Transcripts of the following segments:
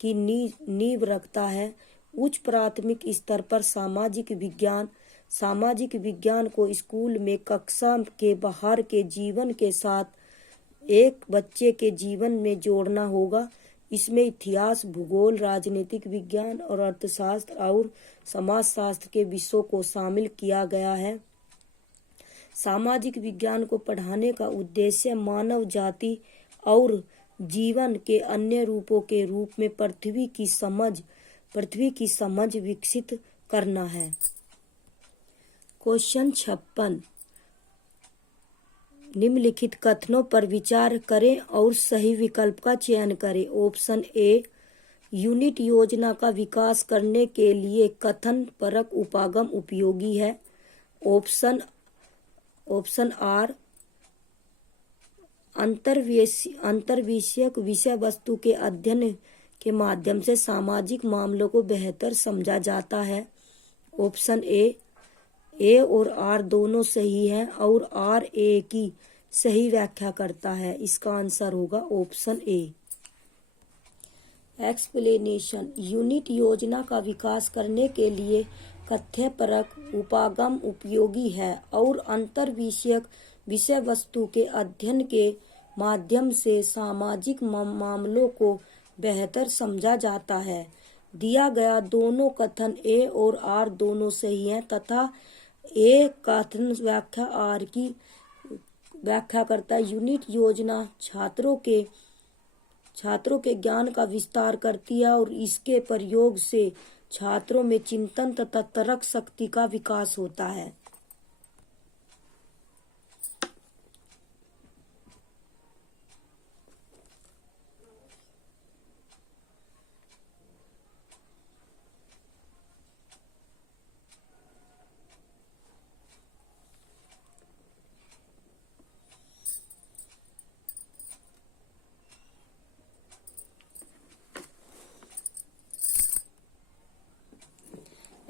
की नींव रखता है। उच्च प्राथमिक स्तर पर सामाजिक विज्ञान को स्कूल में कक्षा के बाहर के जीवन के साथ एक बच्चे के जीवन में जोड़ना होगा। इसमें इतिहास, भूगोल, राजनीतिक विज्ञान और अर्थशास्त्र और समाजशास्त्र के विषयों को शामिल किया गया है। सामाजिक विज्ञान को पढ़ाने का उद्देश्य मानव जाति और जीवन के अन्य रूपों के रूप में पृथ्वी की समझ विकसित करना है। क्वेश्चन 56, निम्नलिखित कथनों पर विचार करें और सही विकल्प का चयन करें। ऑप्शन ए, यूनिट योजना का विकास करने के लिए कथन परक उपागम उपयोगी है। ऑप्शन आर, अंतर्विषयक विषय वस्तु के अध्ययन के माध्यम से सामाजिक मामलों को बेहतर समझा जाता है। ऑप्शन ए और आर दोनों सही है और आर ए की सही व्याख्या करता है। इसका आंसर होगा ऑप्शन ए। एक्सप्लेनेशन, यूनिट योजना का विकास करने के लिए कथ्य परक उपागम उपयोगी है और अंतर्विषयक विषय वस्तु के अध्ययन के माध्यम से सामाजिक मामलों को बेहतर समझा जाता है। दिया गया दोनों कथन ए और आर दोनों सही हैं तथा ए कथन व्याख्या आर की व्याख्या करता है। यूनिट योजना छात्रों के ज्ञान का विस्तार करती है और इसके प्रयोग से छात्रों में चिंतन तथा तर्क शक्ति का विकास होता है।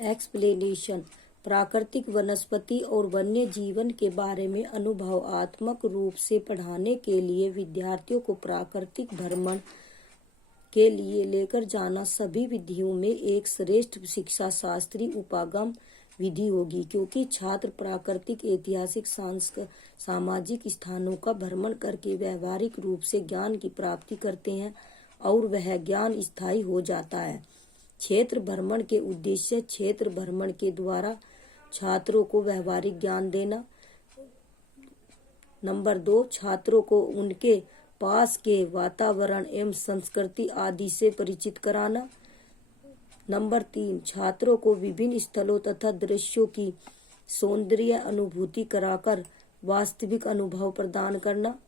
एक्सप्लेनेशन, प्राकृतिक वनस्पति और वन्य जीवन के बारे में अनुभवात्मक रूप से पढ़ाने के लिए विद्यार्थियों को प्राकृतिक भ्रमण के लिए लेकर जाना सभी विधियों में एक श्रेष्ठ शिक्षा शास्त्री उपागम विधि होगी, क्योंकि छात्र प्राकृतिक, ऐतिहासिक, सामाजिक स्थानों का भ्रमण करके व्यावहारिक रूप से ज्ञान की प्राप्ति करते हैं और वह ज्ञान स्थायी हो जाता है। क्षेत्र भ्रमण के उद्देश्य, क्षेत्र भ्रमण के द्वारा छात्रों को व्यावहारिक ज्ञान देना। नंबर 2, छात्रों को उनके पास के वातावरण एवं संस्कृति आदि से परिचित कराना। नंबर 3, छात्रों को विभिन्न स्थलों तथा दृश्यों की सौंदर्य अनुभूति कराकर वास्तविक अनुभव प्रदान करना।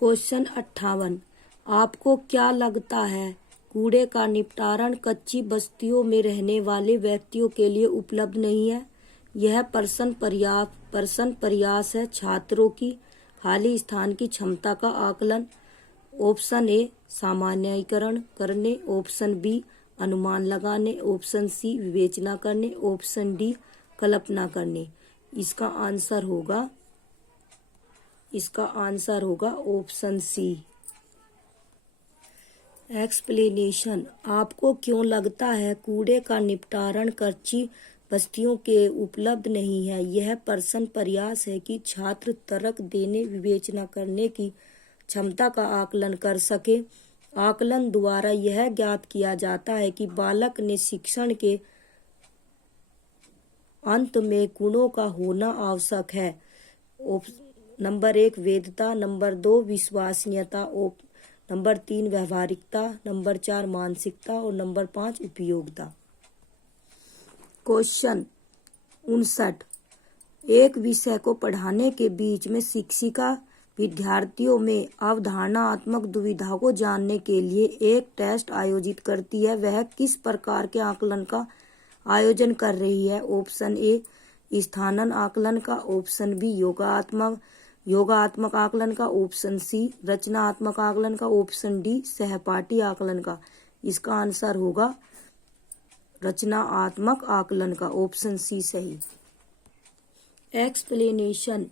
क्वेश्चन 58, आपको क्या लगता है कूड़े का निपटारण कच्ची बस्तियों में रहने वाले व्यक्तियों के लिए उपलब्ध नहीं है? यह प्रश्न प्रयास है। छात्रों की खाली स्थान की क्षमता का आकलन। ऑप्शन ए, सामान्यीकरण करने। ऑप्शन बी, अनुमान लगाने। ऑप्शन सी, विवेचना करने। ऑप्शन डी, कल्पना करने। इसका आंसर होगा ऑप्शन सी। एक्सप्लेनेशन, आपको क्यों लगता है कूड़े का निपटारण कच्ची बस्तियों के उपलब्ध नहीं है? यह प्रश्न प्रयास है कि छात्र तर्क देने, विवेचना करने की क्षमता का आकलन कर सके। आकलन द्वारा यह ज्ञात किया जाता है कि बालक ने शिक्षण के अंत में गुणों का होना आवश्यक है। नंबर 1, वैधता। नंबर 2, विश्वसनीयता। नंबर 3, व्यवहारिकता। नंबर 4, मानसिकता। और नंबर 5, उपयोगिता। क्वेश्चन 59, एक विषय को पढ़ाने के बीच में शिक्षिका विद्यार्थियों में अवधारणात्मक दुविधा को जानने के लिए एक टेस्ट आयोजित करती है। वह किस प्रकार के आकलन का आयोजन कर रही है? ऑप्शन ए, स्थानन आकलन का। ऑप्शन बी, योगात्मक आकलन का। ऑप्शन सी, रचनात्मक आकलन का। ऑप्शन डी, सहपाठी आकलन का। इसका आंसर होगा रचनात्मक आकलन का। ऑप्शन सी सही। एक्सप्लेनेशन,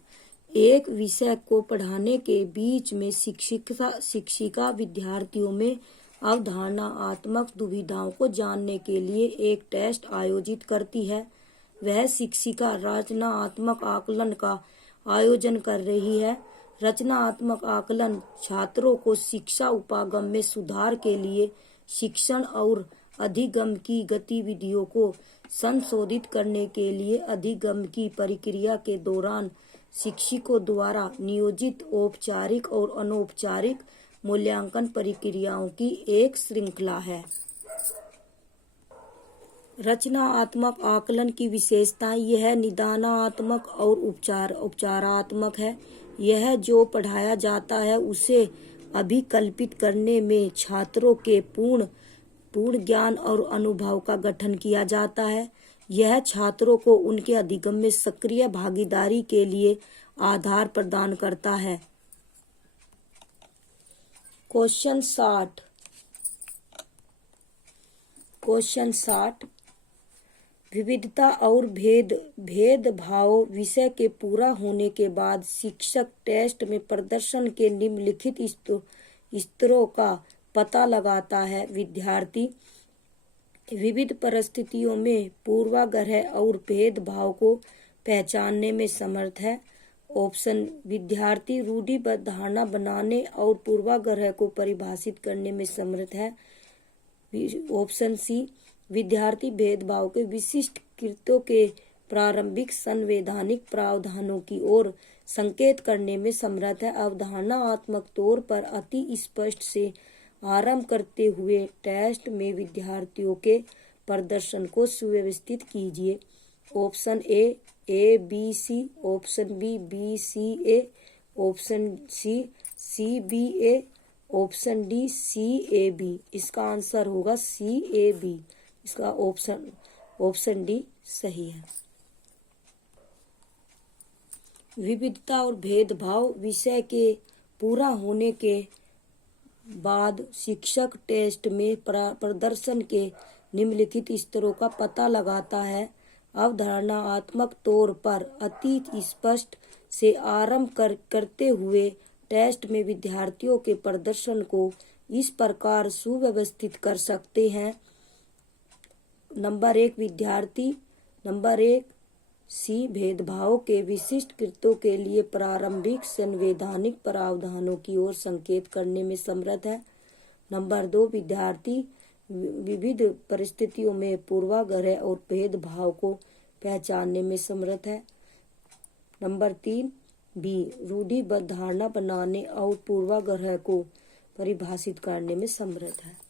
एक विषय को पढ़ाने के बीच में शिक्षिका विद्यार्थियों में अवधारणात्मक दुविधाओं को जानने के लिए एक टेस्ट आयोजित करती है। वह शिक्षिका रचनात्मक आकलन का आयोजन कर रही है। रचनात्मक आकलन छात्रों को शिक्षा उपागम में सुधार के लिए शिक्षण और अधिगम की गतिविधियों को संशोधित करने के लिए अधिगम की प्रक्रिया के दौरान शिक्षकों द्वारा नियोजित औपचारिक और अनौपचारिक मूल्यांकन प्रक्रियाओं की एक श्रृंखला है। रचनात्मक आकलन की विशेषताएं यह निदानात्मक और उपचारात्मक है। यह जो पढ़ाया जाता है उसे अभिकल्पित करने में छात्रों के पूर्ण ज्ञान और अनुभव का गठन किया जाता है। यह छात्रों को उनके अधिगम में सक्रिय भागीदारी के लिए आधार प्रदान करता है। क्वेश्चन 60 विविधता और भेदभाव विषय के पूरा होने के बाद शिक्षक टेस्ट में प्रदर्शन के निम्नलिखित स्तरों का पता लगाता है। विद्यार्थी विविध परिस्थितियों में पूर्वाग्रह और भेदभाव को पहचानने में समर्थ है। ऑप्शन विद्यार्थी रूढ़िबद्ध धारणा बनाने और पूर्वाग्रह को परिभाषित करने में समर्थ है। ऑप्शन सी विद्यार्थी भेदभाव के विशिष्ट कृत्यों के प्रारंभिक संवैधानिक प्रावधानों की ओर संकेत करने में समर्थ है। अवधारणात्मक तौर पर अति स्पष्ट से आरंभ करते हुए टेस्ट में विद्यार्थियों के प्रदर्शन को सुव्यवस्थित कीजिए। Option A B C, option B C A, option C B A, option D C A B. इसका आंसर होगा सी ए बी। इसका ऑप्शन डी सही है। विविधता और भेदभाव विषय के पूरा होने के बाद शिक्षक टेस्ट में प्रदर्शन के निम्नलिखित स्तरों का पता लगाता है। अवधारणात्मक तौर पर अति स्पष्ट से आरंभ करते हुए टेस्ट में विद्यार्थियों के प्रदर्शन को इस प्रकार सुव्यवस्थित कर सकते हैं। नंबर 1 विद्यार्थी, नंबर 1 सी भेदभाव के विशिष्ट कृत्यों के लिए प्रारंभिक संवैधानिक प्रावधानों की ओर संकेत करने में समर्थ है। नंबर 2 विद्यार्थी विविध परिस्थितियों में पूर्वाग्रह और भेदभाव को पहचानने में समर्थ है। नंबर 3 बी रूढ़िबद्ध धारणा बनाने और पूर्वाग्रह को परिभाषित करने में समर्थ है।